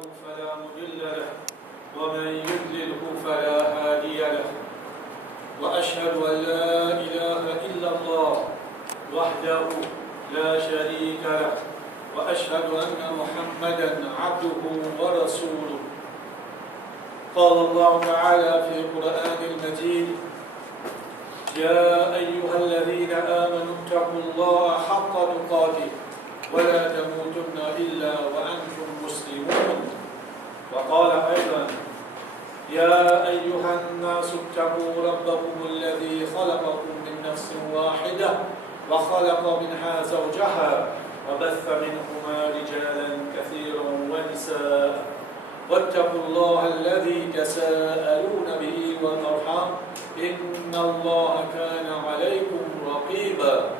فلا مضل له ومن يضلله فلا هادي له وأشهد أن لا إله إلا الله وحده لا شريك له وأشهد أن محمدا عبده ورسوله. قال الله تعالى في القرآن المجيد: يا أيها الذين آمنوا اتقوا الله حق تقاته ولا تموتن إلا وأنتم مسلمون. وقال أيضا: يا أيها الناس اتقوا ربكم الذي خلقكم من نفس واحدة وخلق منها زوجها وبث منهما رجالا كثيرا ونساء واتقوا الله الذي تساءلون به والأرحام إن الله كان عليكم رقيبا.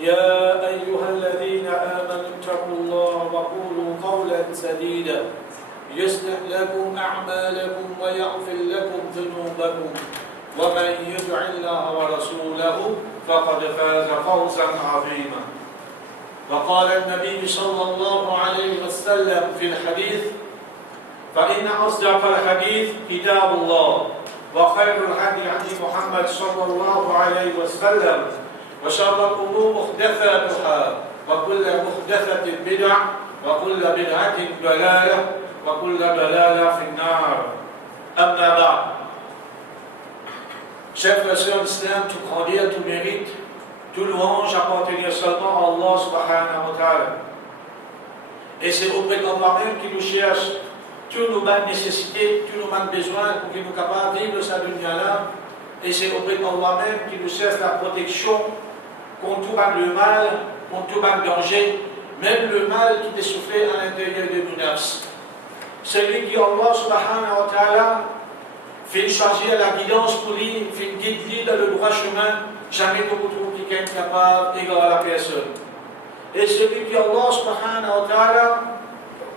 يا أيها الذين آمنوا اتقوا الله وقولوا قولا سديدا يصلح لكم أعمالكم ويغفر لكم ذنوبكم ومن يطع الله ورسوله فقد فاز فوزا عظيما. وقال النبي صلى الله عليه وسلم في الحديث: فإن أصدق الحديث كتاب الله وخير الهدي هدي محمد صلى الله عليه وسلم وشر الأمور محدثاتها وكل محدثة بدعة وكل بدعة ضلالة وكل ضلالة في النار. أما بعد. Chers frères et sœurs d'Islam, tout grandeur, tout mérite, tout louange appartenir seulement à Allah subhanahu wa ta'ala. Et c'est auprès d'Allah même qui nous cherche toutes nos bonnes nécessités, tous nos bonnes besoins pour qu'il nous capables de vivre cette dunya-là. Et c'est auprès d'Allah même qui nous cherche la protection contre tout le mal, contre tout le danger, même le mal qui est soufflé à l'intérieur de nos nafs. Celui qui, Allah subhanahu wa ta'ala, fait choisir la guidance pour lui, fait guider dans le droit chemin, jamais ne trouve quelqu'un capable d'égarer la personne. Et celui qui, Allah subhanahu wa ta'ala,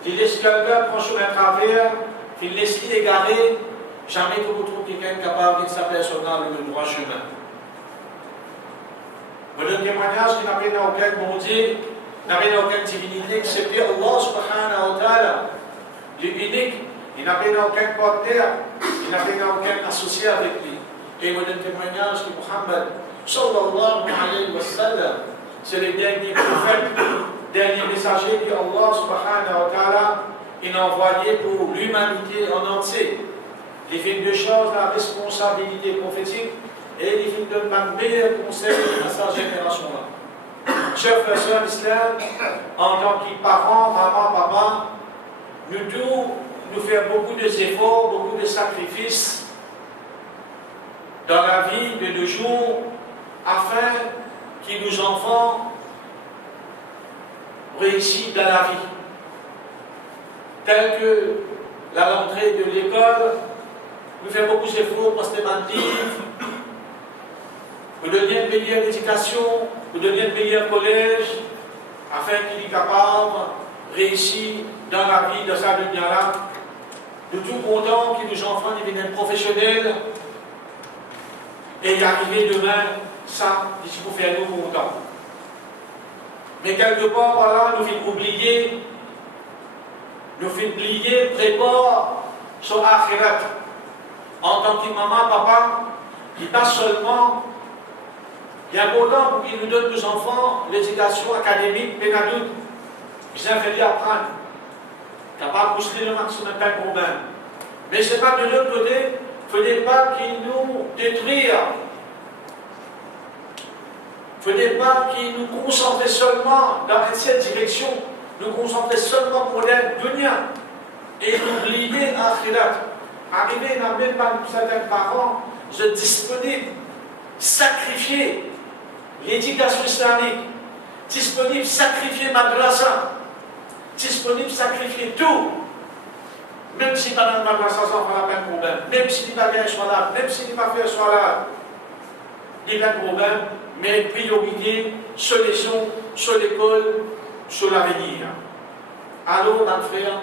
qui laisse quelqu'un prendre chemin à travers, qui laisse lui égarer, jamais ne trouve quelqu'un capable de sa personne dans le droit chemin. Voilà un témoignage qui n'a rien à aucun bon Dieu, n'a rien à aucune divinité, excepté Allah subhanahu wa ta'ala, l'unique. Il n'a rien à aucun partenaire, il n'a rien à aucun associé avec lui. Et voilà un témoignage que Muhammad sallallahu alayhi wa sallam, c'est le dernier prophète, dernier messager que Allah subhanahu wa ta'ala a envoyé pour l'humanité en entier. Il fait deux choses, la responsabilité prophétique, et il fait de meilleurs conseils à sa génération-là. Chers frères et sœurs d'Islam, en tant que parents, maman, papa, nous devons nous faire beaucoup d'efforts, beaucoup de sacrifices dans la vie de nos jours afin que nos enfants réussissent dans la vie. Tel que la rentrée de l'école, nous faisons beaucoup d'efforts pour se livres, pour donner une meilleure éducation, pour donner un meilleur collège, afin qu'il soit capable de réussir dans la vie de sa dunya-là. Nous sommes contents que nos enfants deviennent professionnels et y arriver demain, ça, il faut faire nous contents. Mais quelque part par là, nous finissons oublier, prépare son akhirat. En tant que maman, papa, qui pas seulement, il y a important pour qu'ils nous donnent nos enfants l'éducation académique, pédagogique, bien fait apprendre. Capable de pousser le maximum de problème. Mais ce n'est pas de l'autre côté, il ne faudrait pas qu'il nous détruise. Il ne faudrait pas qu'il nous concentre seulement dans cette direction, nous concentrer seulement pour l'aide dunya et oublier l'akhirat. Arriver à même pas certains parents, se disponibles, sacrifier l'éducation islamique, disponible sacrifier madrasa, disponible sacrifier tout, même si pendant le madrasa ça ne fera pas de problème, même s'il n'y a pas bien soit là, même s'il n'y a pas fait soit là, il n'y a pas de problème, mais priorité, solution, sur l'école, sur l'avenir. Alors, mon frère,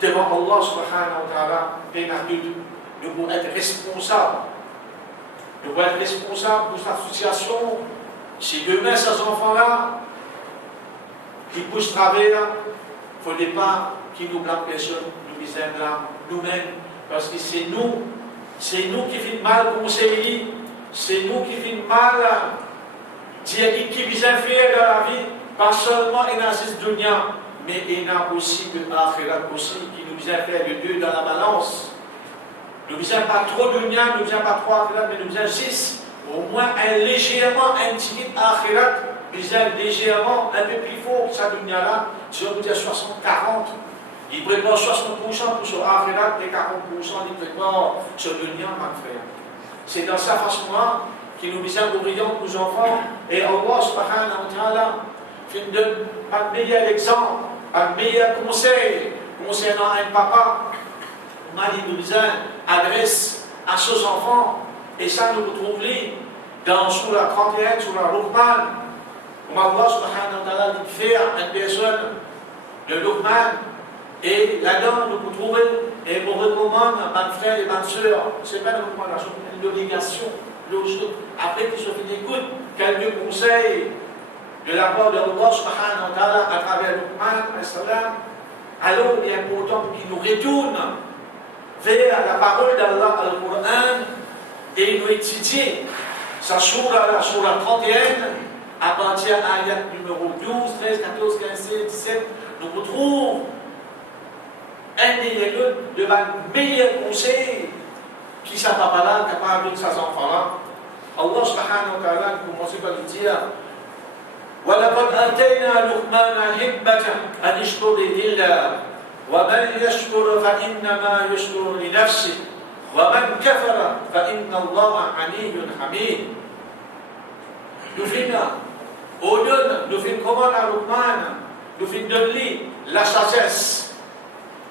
devant Allah subhanahu wa ta'ala, nous devons être responsables. Nous devons être responsables de cette association. Si demain, ces enfants-là, qui poussent travers, il ne faudrait pas qui nous blâme personne, nous blâme nous-mêmes, parce que c'est nous qui faisons mal conseiller, c'est nous qui faisons mal dire qui vient faire dans la vie, pas seulement dans cette dunya, mais il y a aussi de l'akhirat aussi, qui nous vient faire les deux dans la balance. Nous ne vient pas trop dunya, nous ne vient pas trop akhirat, mais nous vient juste, au moins légèrement un petit peu akhirat, légèrement un peu plus fort que sa dunya-là, si on peut dire 60-40. Il prépare 60% pour son akhirat et 40% il prépare sur dunya, mon frère. C'est dans sa façon-là qu'il nous vient d'ouvrir nos enfants, et Allah subhanahu wa ta'ala fait un meilleur exemple, un meilleur conseil concernant un papa. On a dit nous adresse à ses enfants, et ça nous retrouve dans Surah 31, Surah Luqman, où Allah subhanahu wa ta'ala dit faire une personne de Luqman, et là-dedans nous retrouvons, et vous recommande, mes frères et mes soeurs, c'est pas une recommandation, une obligation. Après qu'ils se fait écoute, quelques conseils de la part de Allah subhanahu wa ta'ala à travers Luqman, alors il est important qu'il nous retourne vers la parole d'Allah al-Qur'an et nous étudier sa surah, la surah 31, à partir de l'ayat numéro 12, 13, 14, 15, 16, 17, nous retrouvons un des meilleurs conseils qui sont pas capable de ses enfants-là. Allah subhanahu wa ta'ala commence par lui dire وَلَقَدْ أَتَيْنَا لُقْمَانَ حِكْمَةً أَنِ اشْكُرْ لِلَّهِ وَمَنْ يَشْكُرْ فَإِنَّمَا يَشْكُرُ لِنَفْسِهِ وَمَنْ كَفَرَ فَإِنَّ اللَّهَ غَنِيٌّ حَمِيدٌ. Nous finissons, nous finissons comment à Luqman, nous finissons donner la sagesse,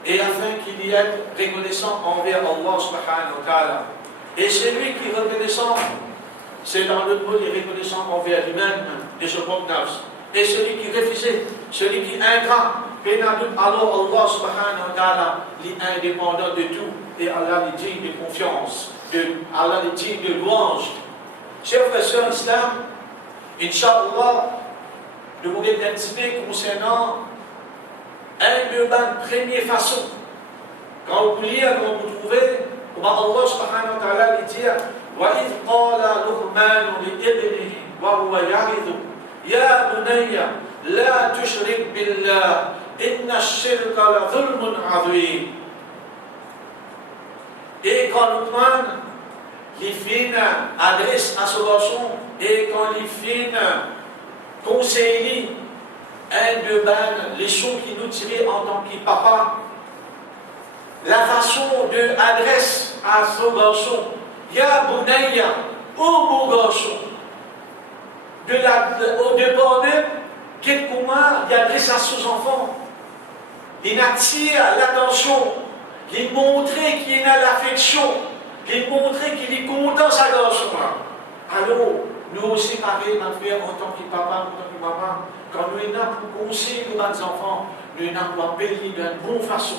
et afin qu'il y ait reconnaissant envers Allah subhanahu wa ta'ala. Et celui qui est reconnaissant, c'est dans le mot, il est reconnaissant envers lui-même, de son propre nafs. Et celui qui refuse, celui qui est ingrat, alors Allah subhanahu wa ta'ala est indépendant de tout, et Allah est digne de confiance, Allah est digne de louange. Chers frères et sœurs l'islam, Inch'Allah, nous voulons intimider concernant un de la première façon. Quand vous lisez, quand vous trouvez, comment Allah subhanahu wa ta'ala dit وَإِذْ قَالَ لُقْمَانُ لِابْنِهِ وَهُوَ يَعِظُهُ يَا بُنَيَّ لَا تُشْرِكْ بِاللَّهِ إِنَّ الشِّرْكَ لَظُلْمٌ عَظِيمٌ. Et quand Luqman les filles adresse à ce garçon, et quand les filles conseillent un de les leçons qui nous tirent en tant que papa, la façon de adresse à ce garçon, Ya Bunayya, ô mon garçon, au départ même, comment il adresse à ses enfants, il attire l'attention, il montre qu'il a l'affection, il montre qu'il est content sa garçon. Alors, nous aussi, pareil, ma frère, en tant que papa, en tant que maman, quand nous avons pour conseiller nos enfants, nous avons appelé d'une bonne façon.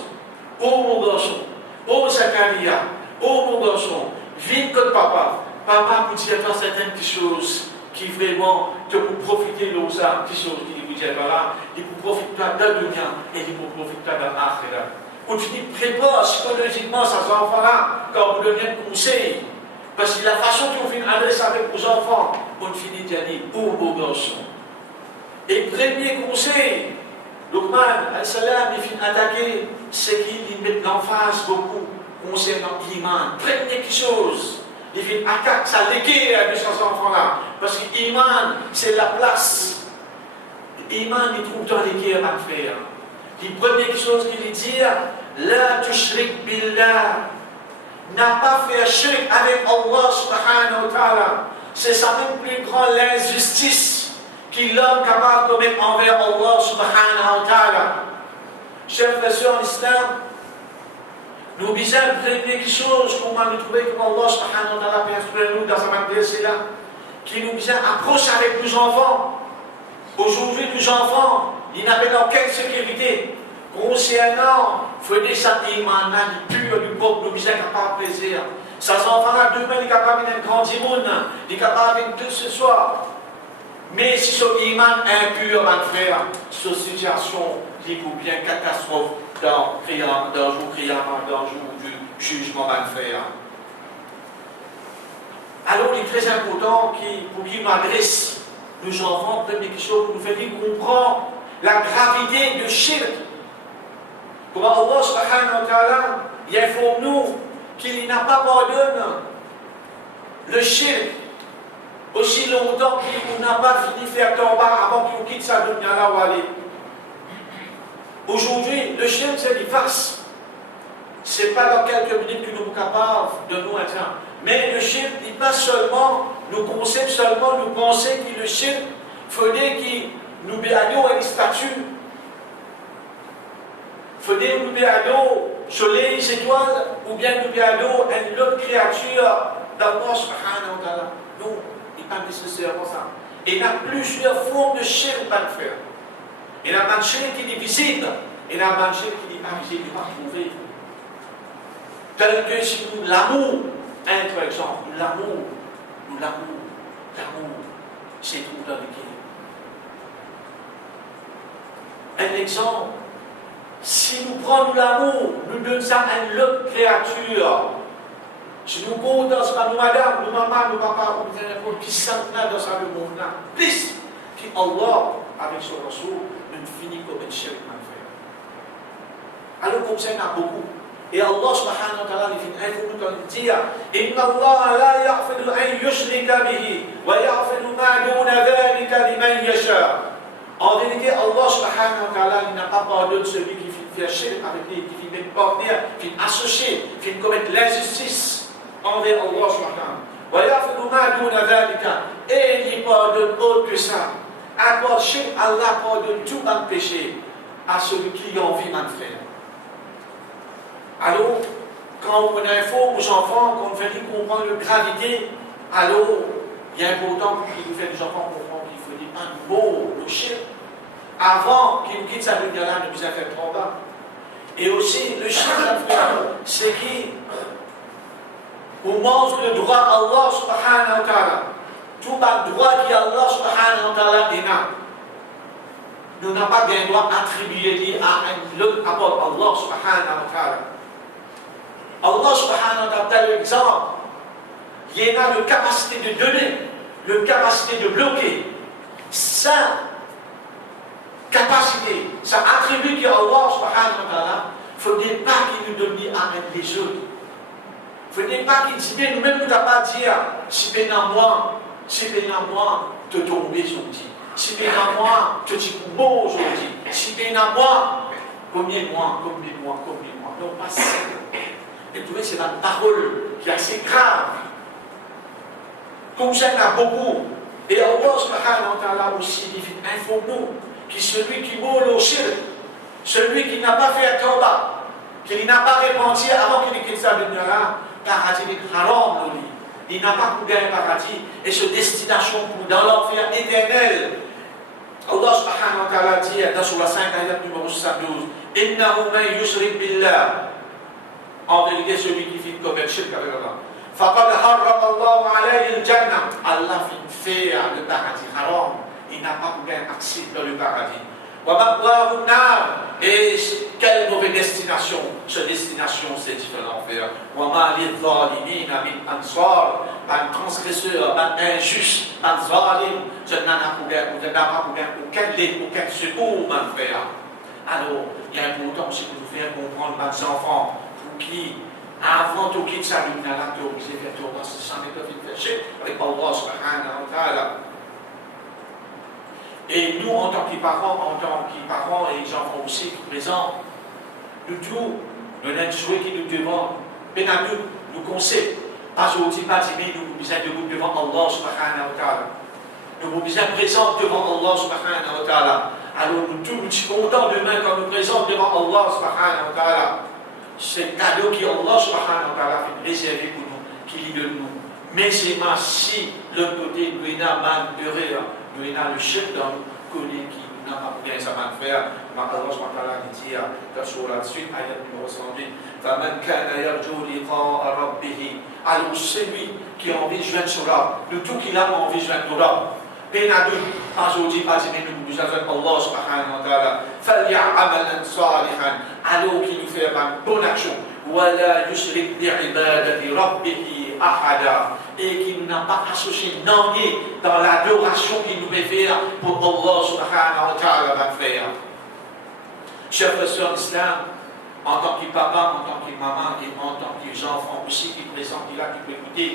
Oh mon garçon, oh Zakaria, oh mon garçon, viens comme papa. Papa vous dire certaines petites choses qui vraiment te pour profiter de ça, petites choses qui vous disent là, il pour profiter de la dunya et il pour profiter de l'akhirat. On finit prépare psychologiquement ces enfants-là quand vous devenez conseil. Parce que la façon dont on finit adresser avec vos enfants, on finit de dire oh beau garçon. Et premier conseil, Luqman al-Salam, il finit attaquer, c'est qu'il met l'emphase beaucoup concernant l'iman. Première chose, il finit attaquer ça l'équerre de ces enfants-là. Parce que l'iman, c'est la place. L'iman, il trouve dans l'équerre à faire. La première chose qu'il dit, la tushrik billah, n'a pas fait shirk avec Allah subhanahu wa ta'ala. C'est sa même plus grande injustice qu'il l'homme capable de commettre envers Allah subhanahu wa ta'ala. Chers frères et sœurs en islam, nous disons la première chose qu'on va nous trouver comme Allah subhanahu wa ta'ala peut instruire nous dans sa manière, c'est là, qui nous dit approche avec nos enfants. Aujourd'hui, nos enfants, ils n'avaient aucune sécurité. Concernant, il faut dire ça, iman, du pur, du propre, nous sommes capables de plaisir. Ces enfants-là, demain, ils sont capables de grandir, ils sont capables de tout ce soir. Mais si ce iman impur, mon frère, cette situation, dit ou bien catastrophe, d'un jour Qiyamah, d'un jour du jugement va faire. Alors il est très important pour qu'il m'adresse nos enfants, première chose, pour nous faire comprendre la gravité de shirk. Pour Allah subhanahu wa ta'ala, il informe nous qu'il n'a pas pardonné le shirk aussi longtemps qu'il n'a pas fini de faire tawbah avant qu'il quitte sa dunya là où aller. Aujourd'hui, le shirk c'est des farces. Ce n'est pas dans quelques minutes que nous sommes capables de nous atteindre. Mais le shirk n'est pas seulement, nous concepts seulement, nous pensons que le shirk faudrait qu'il nous béaillons à une statue. Faudrait nous béaillons soleil, étoiles, ou bien nous béaillons à une autre créature d'Allah subhanahu wa ta'ala. Non, il n'est pas nécessairement ça. Il y a plusieurs formes de shirk à faire. Il y a un shirk qui est visible, il y a un shirk qui n'est pas visible, qui n'est pas trouvé. Tel que si nous l'amour, par exemple, l'amour, c'est tout dans le cœur. Un exemple, si nous prenons l'amour, nous donnons ça à une autre créature. Si nous comptons dans ce nous madame, nous maman, nous papa, nous n'importe qui sentent dans ce monde là, plus qu'Allah, avec son Rasoul, nous finit comme un shirk mal fait. Alors comme ça, il y en a beaucoup. Et Allah subhanahu wa ta'ala il faut nous dire Inna Allah la ya'fidu an yushrika bihi wa ya'fidu ma duna dhalika liman yasha. En vérité, Allah subhanahu wa ta'ala il n'a pas pardonné celui qui fait shirk avec lui, qui fait partenaire, qui associé, qui commet l'injustice envers Allah subhanahu wa ya'fidu ma duna dhalika. Et il pardonne autre que ça. À part shirk, Allah pardonne tout un péché à celui qui a envie de faire. Alors, quand on informe aux enfants, quand on fait comprendre la gravité, alors, il est important qu'il nous fait des enfants comprendre qu'il faut dire un mot, le shirk, avant qu'il nous quitte sa dunya là, ne nous a fait trop bas. Et aussi, le shirk, c'est qu'on mange le droit à Allah subhanahu wa ta'ala. Tout le droit qu'Allah subhanahu wa ta'ala est. Nous n'avons pas de droit attribué à un autre à part Allah subhanahu wa ta'ala. Allah subhanahu wa ta'ala, par exemple, il a la capacité de donner, la capacité de bloquer. Sa capacité, sa attribut qu'Allah subhanahu wa ta'ala, il ne faudrait pas qu'il nous donne à les autres. Il ne faudrait pas qu'il dise, nous-mêmes, nous n'avons pas dire, si bien à moi, te tomber aujourd'hui. Si bien à moi, te dis mot aujourd'hui. Si bien à moi, combien de mois. Non, pas ça. Et vous voyez, c'est une parole qui est assez grave. Comme ça, il y en a beaucoup. Et Allah subhanahu wa ta'ala aussi, il informe nous que celui qui mourut au shirk, celui qui n'a pas fait tawbah, qui n'a pas repenti avant qu'il quitte sa dunya là, paradis est haram, il n'a pas pu gagner paradis et sa destination dans l'enfer éternel. Allah subhanahu wa ta'ala dit dans Surah 5, ayat numéro 72, Innahu man yushrik billah. En vérité, celui qui fait commettre shirk avec Allah. Faqad harrama Allah alayhi al-jannah. Allah fait le paradis haram. Il n'a pas pu gagner accès dans le paradis. Wa ma'wahu an-nar. Et quelle mauvaise destination. Cette destination, c'est différent l'enfer. Wa ma lidh-dhalimina min ansar. Un transgresseur, un injuste, un zalim. Je n'en ai pas aucun secours, mon frère. Alors, il est important aussi de nous faire comprendre, mes enfants, pour qui, avant de quitter sa lumière, là, tu es obligé de faire tourner, c'est ça, mais tu as fait shirk avec Allah subhanahu wa ta'ala. Et nous, en tant que parents et les enfants aussi qui présents, nous tous, nous avons joué qui nous demandent, mais nous conseillons, pas aujourd'hui, pas demain, nous sommes besoin de devant Allah subhanahu wa ta'ala. Nous sommes besoin de présenter devant Allah subhanahu wa ta'ala. Alors nous tous, nous sommes contents demain quand nous présentons devant Allah subhanahu wa ta'ala. C'est un cadeau que Allah subhanahu wa ta'ala fait réservé pour nous, qu'il est de nous. Mais c'est ma si, l'autre côté, nous avons mal de rire, nous avons le shirk dans nous, qui n'a pas bien ça mal faire. Allah subhanahu wa ta'ala dit dans Surah 8, ayat numéro 108, فَمَنْ كَانَ يَرْجُو لِقَاءَ رَبِّهِ. Alors celui qui a envie de joindre sur Rab, nous tous qui avons envie de joindre sur Rab, aujourd'hui, pas demain, nous avons Allah subhanahu wa ta'ala. يعمل عملا صالحا alors qu'il nous fait une bonne action ولا يشرك بعبادة ربه أحدا et qui n'a pas associé non dans l'adoration qu'il nous fait faire pour Allah subhanahu wa ta'ala va faire. Chers frères et sœurs d'Islam, en tant que papa, en tant que maman et en tant que enfants aussi qui présentent là, qui peuvent écouter,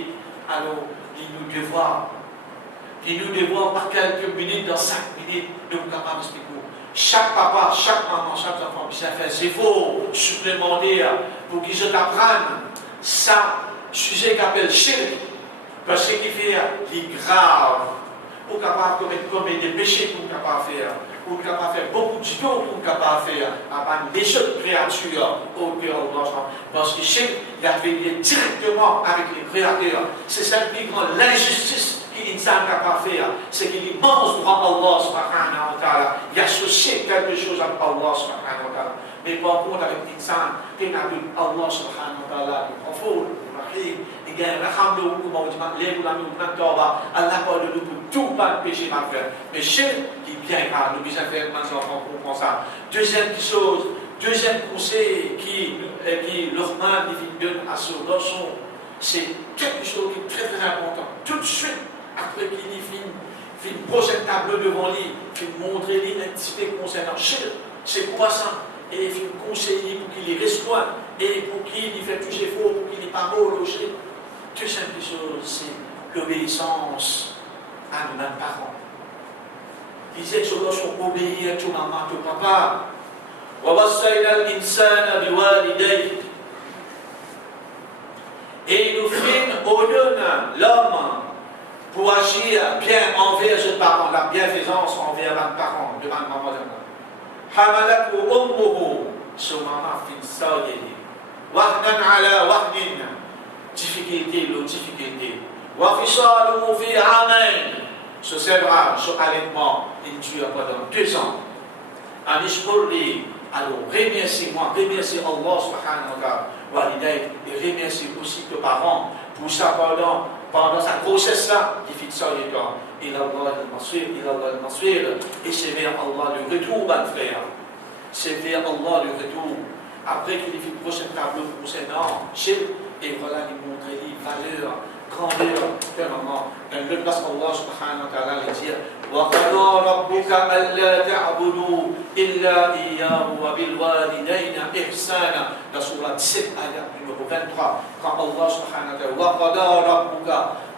alors il nous devoir par quelques minutes, dans 5 minutes, de vous capables d'expliquer. Chaque papa, chaque maman, chaque enfant, ça fait des efforts supplémentaires pour qu'ils apprennent ça, sujet qu'on appelle shirk, parce qu'il fait des graves, pour capable de commettre des péchés pour capable faire, pour capable faire beaucoup de choses pour capable faire, avant des autres créatures au cœur de l'enfant. Parce que shirk, il a fait directement avec les créateurs. C'est ça qui grande l'injustice l'insan capable de faire, c'est qu'il pense devant Allah subhanahu wa ta'ala. Il associe quelque chose avec Allah subhanahu wa ta'ala. Mais par contre, avec l'insan, il a vu Allah subhanahu wa ta'ala, le profond, le rahim, il y a un raham de vous, comme on dit, les boulams, Allah parle de nous pour tout pas de péché mal faire. Mais chez qui est bien grave, nous besoin faire maintenant enfants comprend ça. Deuxième chose, deuxième conseil qui Luqman donne à son garçon, c'est quelque chose qui est très très important. Tout de suite, après qu'il fait une prochaine tableau devant lui, il montre lui un petit peu concernant c'est quoi ça, et il fait conseiller pour qu'il y reste loin, et pour qu'il y fait toucher faux, pour qu'il n'y ait pas beau loger. Tout simple chose, c'est l'obéissance à nos parents. Ils disent que nous devons obéir à tout maman, tout papa. Et nous faisons l'homme pour agir bien envers ses parents, la bienfaisance envers les parents, devant maman. Hamalat ou ummuhu, son maman fait ça, wahdan ala wahdin, difficulté, l'autre difficulté. Wa fisaluhu fi amain, ce sera, ce allaitement, il dure pendant 2 ans. Anishkurli, alors remercie-moi, remercie Allah subhanahu wa ta'ala, walidaik, et remercie aussi tes parents pour ça pendant sa grossesse-là, qui fait ça les temps. Il a Allah le et c'est vers Allah le retour, mon frère. C'est vers Allah le retour. Après qu'il ait fait le prochain tableau concernant Shirk, et voilà, il montre les valeurs, grandeur, vraiment. Dans le place Allah subhanahu wa ta'ala, il dit وَقَضَى رَبُّكَ أَلَّا تَعْبُدُوا إِلَّا إِيَّاهُ وَبِالْوَالِدَيْنِ إِحْسَانًا. Dans Surah 17, ayat numéro 23, quand Allah subhanahu wa ta'ala, وَقَضَى رَبُّكَ,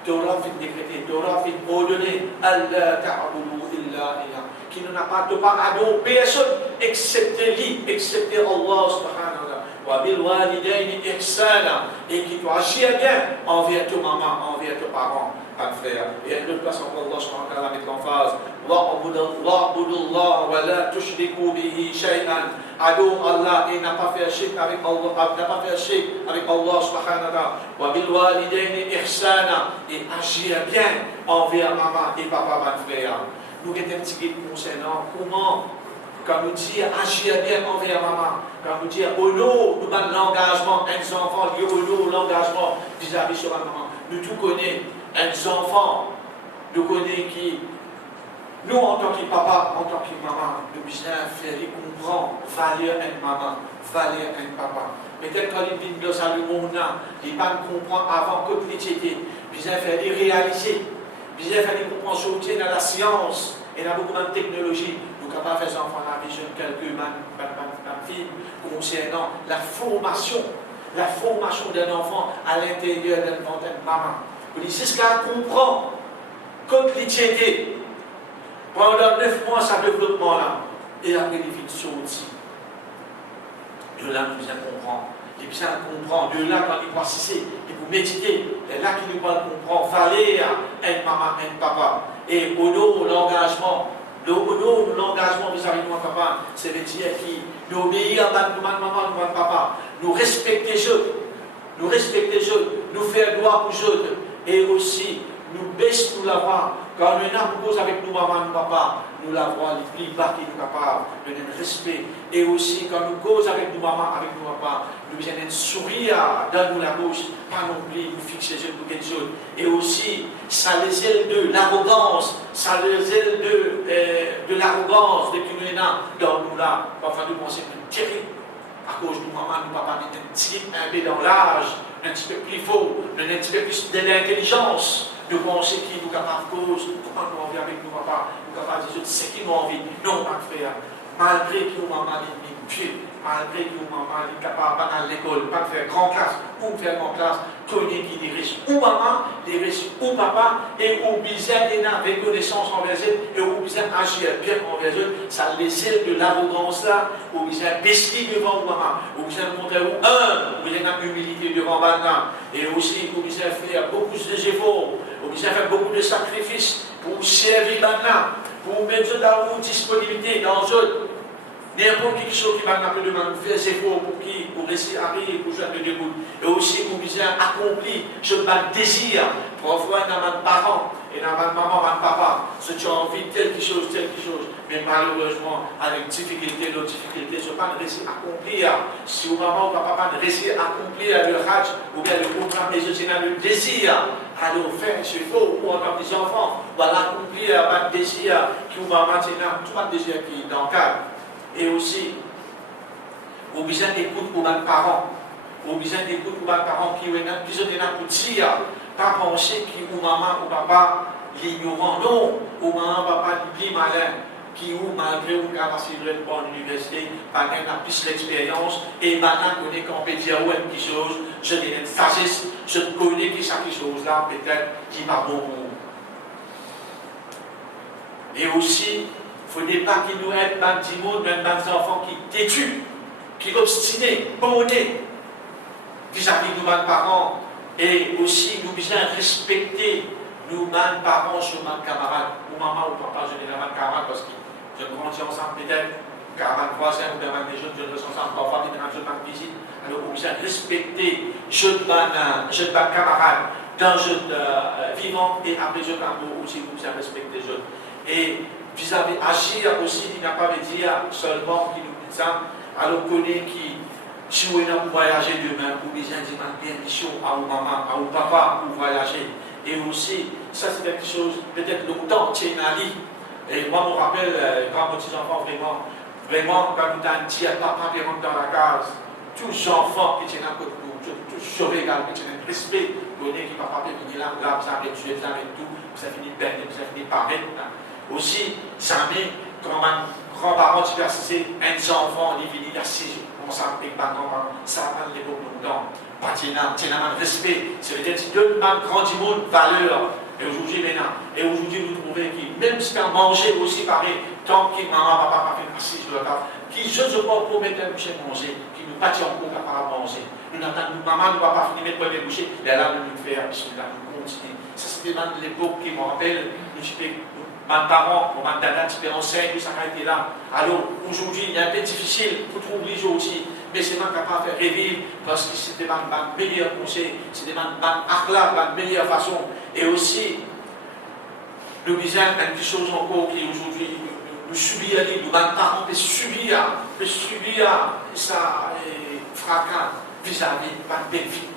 Torah fait décréter, Torah fait ordonner, أَلَّا تَعْبُدُوا إِلَّا إِيَّاهُ, qui n'a pas de pas adorer personne excepté lui, excepté Allah subhanahu wa ta'ala. وَبِالْوَالِدَيْنِ إِحْسَانًا, et qui doit agir bien envers ta maman, envers tes parents, frère. Et à l'autre place encore, Allah subhanahu wa ta'ala met l'emphase وَاعْبُدُوا اللَّهَ وَلَا تُشْرِكُوا بِهِ شَيْئًا, adore Allah et n'a pas fait shirk avec Allah, n'a pas fait shirk avec Allah subhanahu wa ta'ala. وَبِالْوَالِدَيْنِ إِحْسَانًا, et agir bien envers maman et papa, mon frère. Nous avons un petit guide concernant comment, quand nous disons agir bien envers maman, quand nous disons au nom, nous avons l'engagement, un enfant lié au nom, l'engagement vis-à-vis de maman. Nous tout connaissons, un enfant, nous connaissons qui, nous en tant que papa, en tant que maman, nous besoin faire comprendre valeur une maman, valeur un papa. Peut-être quand il vient dans le monde, il ne comprend pas avant que l'utilité, besoin faire réaliser, besoin faire comprendre ce dans la science et dans beaucoup de technologie. Nous sommes capables de faire enfants la vision quelques films concernant la formation d'un enfant à l'intérieur d'un maman. Vous dites, c'est ce qu'elle comprend comme l'utilité. Pendant 9 mois, ça développement là. Et après, les filles sortent. De là, nous bien comprendre. Et puis, ça comprend. De là, quand il va cesser, et vous méditer. Et là, qu'il nous va comprendre. Fallait un maman, un papa. Et au nom de l'engagement, vis-à-vis de mon papa, c'est veut dire qui nous obéir à notre maman, notre papa. Nous respecter les autres. Nous respecter les autres. Nous faire droit aux autres. Et aussi, nous baissons la voix Quand nous avons cause avec nous, maman, nous, papa, nous la voix les plus bas qui nous capables, nous avons respect. Et aussi, quand nous cause avec nous, maman, avec nous, papa, nous avons un sourire dans nous la bouche, pas non plus nous fixer les yeux pour quelque chose. Et aussi, ça les aile de l'arrogance, ça les aile de l'arrogance de qui nous avons dans nous là. Parfois, nous pensons que c'est terrible. À cause de nous, maman, nous, papa, nous sommes un peu dans l'âge, un petit peu plus faux, un petit peu plus de l'intelligence. De penser qui nous capable de cause, comment nous envie avec nous, papa, nous capable de dire c'est qui nous envie. Non, mon frère, malgré que nous, maman, nous pied, malgré que nous, maman, nous capable d'aller à l'école, pas de faire grand classe, ou faire grand classe, connaître qui dirige, ou maman, dirige, ou papa, et ou besoin d'énerver connaissance envers eux, et ou besoin agir bien envers eux, ça les aide de l'arrogance là, ou besoin baisser devant ou maman, ou besoin montrer ou ou besoin d'humilité devant maman, et aussi, ou besoin faire beaucoup d'efforts. Vous besoin faire beaucoup de sacrifices pour servir maintenant, pour mettre dans vos disponibilités, dans eux. N'importe quelque chose qui va nous demander de faire des efforts pour réussir à arriver, pour jouer de debout. Et aussi, vous besoin accomplir ce désir. Parfois, il y a des parents, il y a des maman, des papa, si tu as envie de quelque chose. Mais malheureusement, avec difficulté, nos difficultés, ce n'est pas de réussir à accomplir. Si vos maman ou papa ne réussissent à accomplir le hajj, ou bien le programme des autres, le désir, alors faire ce faux pour entendre des enfants, voilà accomplir un désir qui vous va maintenant, tout un désir qui est dans le cadre. Et aussi, vous besoin d'écoute pour vos parents. Vous besoin d'écoute pour vos parents qui sont là pour dire, pas penser que ou maman ou papa l'ignorant. Non, ou maman, papa, il est malin. Qui ou malgré ou capacité de bonne université, pas plus l'expérience, et maintenant qu'on est qu'on peut dire ouais quelque chose, je n'ai une sagesse, je connais que ça quelque chose là, peut-être qui va bon. Et aussi, il ne faut pas qu'il nous aide dans le monde, même dans les enfants qui têtus, qui obstinés, bonnés, vis-à-vis de nos parents, et aussi nous besoin respecter nos parents sur nos camarades, ou maman ou papa, je dis les camarades parce que je grandis ensemble peut-être, camarades voisins ou bien des jeunes, je reste ensemble, parfois je de visite, alors nous besoin respecter jeunes camarades, dans jeunes vivants, et après jeunes amour aussi, nous besoin respecter les jeunes. Et vis-à-vis agir aussi, il n'a pas veut dire seulement qui nous dit ça, alors connaît qui, si vous voulez voyager demain, vous besoin de bien mission à vos maman, à vos papa pour voyager. Et aussi, ça c'est quelque chose, peut-être longtemps, c'est une ali. Et moi, je me rappelle, quand mes petits-enfants, vraiment, quand nous avons dit à papa qui rentre dans la case, tous les enfants qui tiennent à côté de nous, tous sauver également, qui tiennent un respect, donner qui papa peut venir là, vous avez tué, vous avez tout, vous avez fini de baigner, vous avez fini de parler. Aussi, jamais, quand mes grands-parents diversifiés, un des enfants, ils viennent assis, on s'en fait pas, ça va les beaucoup longtemps. Pas de respect, c'est peut-être si deux grands du monde, valeur. Et aujourd'hui, maintenant, et aujourd'hui, vous trouvez que même si on manger aussi pareil, tant que maman, papa, pas fait assis sur la table, qui je ne pas pour mettre un boucher manger, qui nous pas encore capable de manger. Nous n'attendons, maman ne va pas finir de mettre le boucher, et là, nous nous faire, bismillah, nous continuer. Ça, c'était l'époque qui me rappelle, mes parents, mon dada, qui étaient enseignes, tout ça a été là. Alors, aujourd'hui, il est un peu difficile pour trouver aussi, mais c'est pas capable de faire revivre parce que c'était ma meilleure conseil, c'était ma akhlaq, ma meilleure façon. Et aussi, nous disons quelque chose encore qui aujourd'hui nous subit, nous parents peut subir ça fracas vis-à-vis de ma belle vie.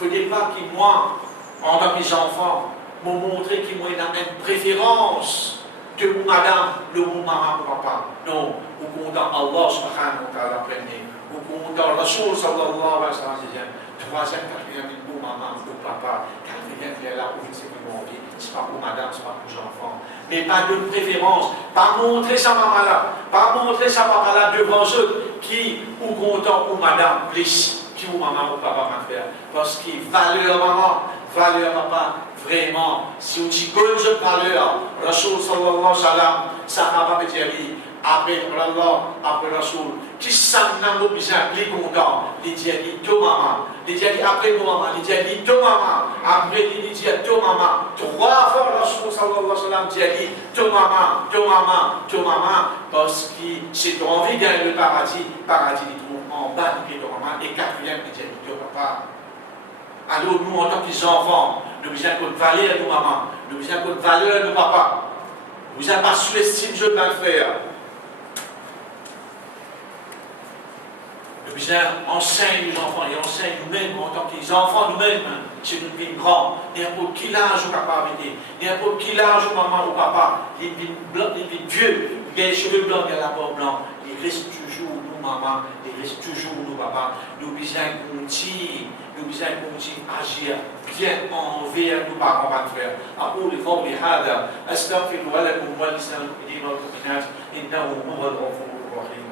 Il ne faudrait pas que moi, en tant que mes enfants, me montrer qu'il y a une préférence de mon madame, de mon maman, mon papa. Non, au content Allah subhanahu wa ta'ala premier. Au content Rasul sallallahu alayhi wa sallam. Troisième, quatrième, mon maman, mon papa. Quatrième, il est là où c'est que mon vie. Ce n'est pas pour madame, ce n'est pas pour les enfants. Mais pas de préférence. Pas montrer sa maman là. Pas montrer sa papa là devant eux qui, ou content, ou madame, plus. Qui ou maman ou papa va faire. Parce qu'il valeur maman, valeur papa. Vraiment, si on dit que je valeur, Rasul sallallahu alayhi wa sallam, Sahaba Betjali, après Allah, après Rasul, qui s'en a besoin, les contents, les dit deux mamans, les dit après deux mamans, les dit deux mamans, après les dit deux mamans, trois fois Rasul sallallahu alayhi wa sallam dit deux mamans, parce que c'est envie de gagner le paradis, il trouve en bas de deux mamans, et quatrième, il dit deux papas. Alors nous, en tant qu'enfants, nous besoin de valer à nos mamans, Nous besoin de valeur de papa. Nous n'avons pas sous-estimé je plan frère. Nous besoin d'enseigner les enfants et enseigne nous-mêmes en tant qu'enfants nous-mêmes. Si nous devenons grands, n'importe qui âge ou papa avec n'importe qui âge ou maman ou papa, il devient vieux, il a les cheveux blancs, il a la peau blanche, il reste toujours nous maman, il reste toujours nous papa. Nous besoin continuer, agir bien envers nos parents et frères. أقول قولي هذا أستغفر لكم ولسائر المؤمنين والمؤمنات إنه هو الغفور الرحيم.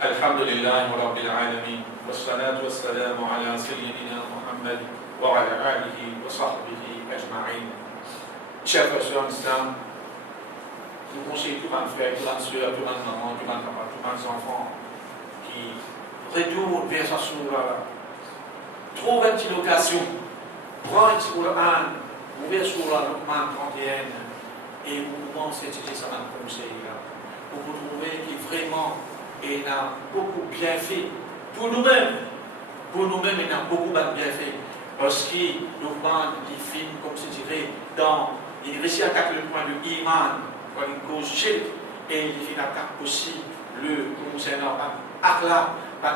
الحمد لله رب العالمين والصلاة والسلام على سيدنا محمد وعلى آله وصحبه أجمعين. Chers frères en islam, nous conseillons tout le frère, tout le soeur, tout le maman, tout le papa, tout les enfants qui retournent vers sa sourate, trouvent une petite occasion, prend un petit Coran, ouvert sur la Luqman 31 et vous commencez à étudier ça dans le conseil là, pour vous trouver qui vraiment et il a beaucoup bien fait pour nous-mêmes. Pour nous-mêmes, il a beaucoup bien fait. Parce qu'il nous vend des films, comme c'est dirait, il réussit à attaquer le point de Iman, quand il cause shirk, et il attaque aussi le concernant Akla,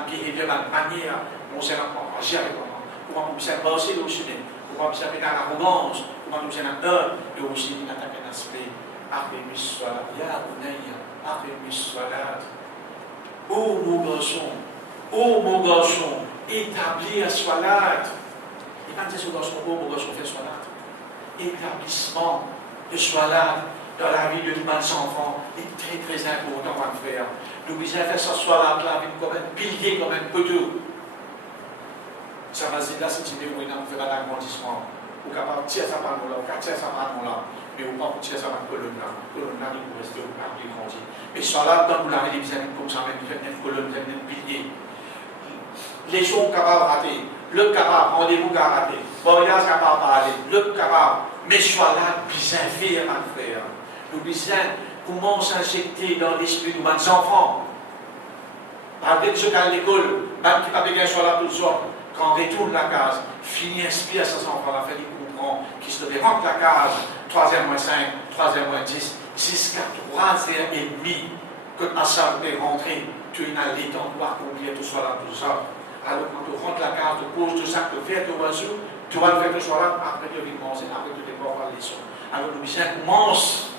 qui est la manière concernant agir avec comment. Comment on peut passer le cinéma, comment on peut faire l'arrogance, comment on peut faire l'heure, et aussi il attaque un aspect. Akhimi Salat, Ya Bunayya, Akhimi Salat. Oh mon garçon, établis la salat. Et quand tu es garçon, oh mon garçon, fais salat. Établissement de salat dans la vie de nos enfants est très très important, mon frère. Nous devons faire cette salat là comme un pilier, comme un poteau. Ça va se dire là, c'est une idée où on fait l'agrandissement. On est capable de tirer sa panneau là, on peut tirer sa panneau là. Mais on ne peut pas tirer sa colonne là. Colonne là, il faut rester au parc de grandir. Mais soit là, dans la vie, les amis comme ça, même, ils viennent colonne, ils viennent pilier. Les gens capables de rater, le capable, rendez-vous qu'à rater, voyage capable de parler, le capable. Mais soit là, bien faire, mon frère. Nous besoin commence à injecter dans l'esprit de nos enfants. Avec ceux qui sont à l'école, même qui ne peuvent pas soit là tout seul, quand on retourne la case, finit inspire à ses enfants, la fait comprendre qu'ils se rentrent la case, 3e moins 5, 3e moins 10, jusqu'à 3h30, que Assad est rentré, tu as les temps pour accomplir tout cela, tout ça. Alors quand tu rentres la case, tu poses tout ça, tu fais ton oiseau, tu vas le faire tout cela, après tu vas manger, après tu vas voir la leçon. Alors nous besoin commence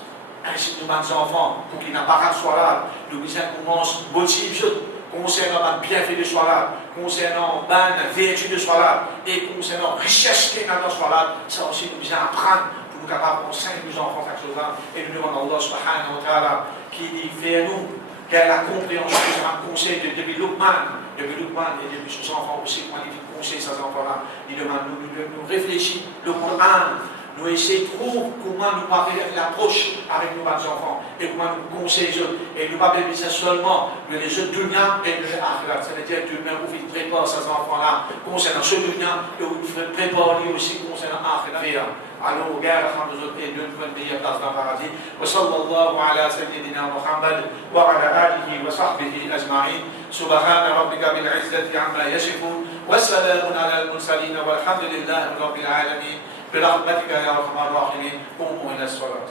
ainsi nos enfants, pour qu'ils n'aient pas qu'à soir nous besoin commence motive concernant le bienfait de soir concernant la vertu de soir et concernant la richesse qui est dans le soir ça aussi nous besoin apprendre pour nous capables d'enseigner nos enfants quelque chose là et nous demandons Allah subhanahu wa ta'ala qui dit vers nous quelle la compréhension de un conseil depuis Luqman et depuis ses enfants aussi quand il dit conseil ces enfants là il demande nous réfléchir le Coran. Nous essayons de trouver comment nous parler l'approche avec nos enfants et comment nous conseiller et nous pas ça seulement mais les jeux dunya et les akhirat. C'est-à-dire que nous vous préparer ces enfants-là concernant ce dunya et vous préparer aussi concernant akhirat. Alors, regarde, et nous devons payer place dans le paradis. Wa sallallahu ala sayyidina Muhammad wa ala alihi wa sahbihi ajma'in. Subhana rabbika bil izzati amma yasifun wa salamun ala al-mursalin walhamdulillahi rabbil alamin. برحمتك يا ارحم الراحمين قوموا الى الصلاه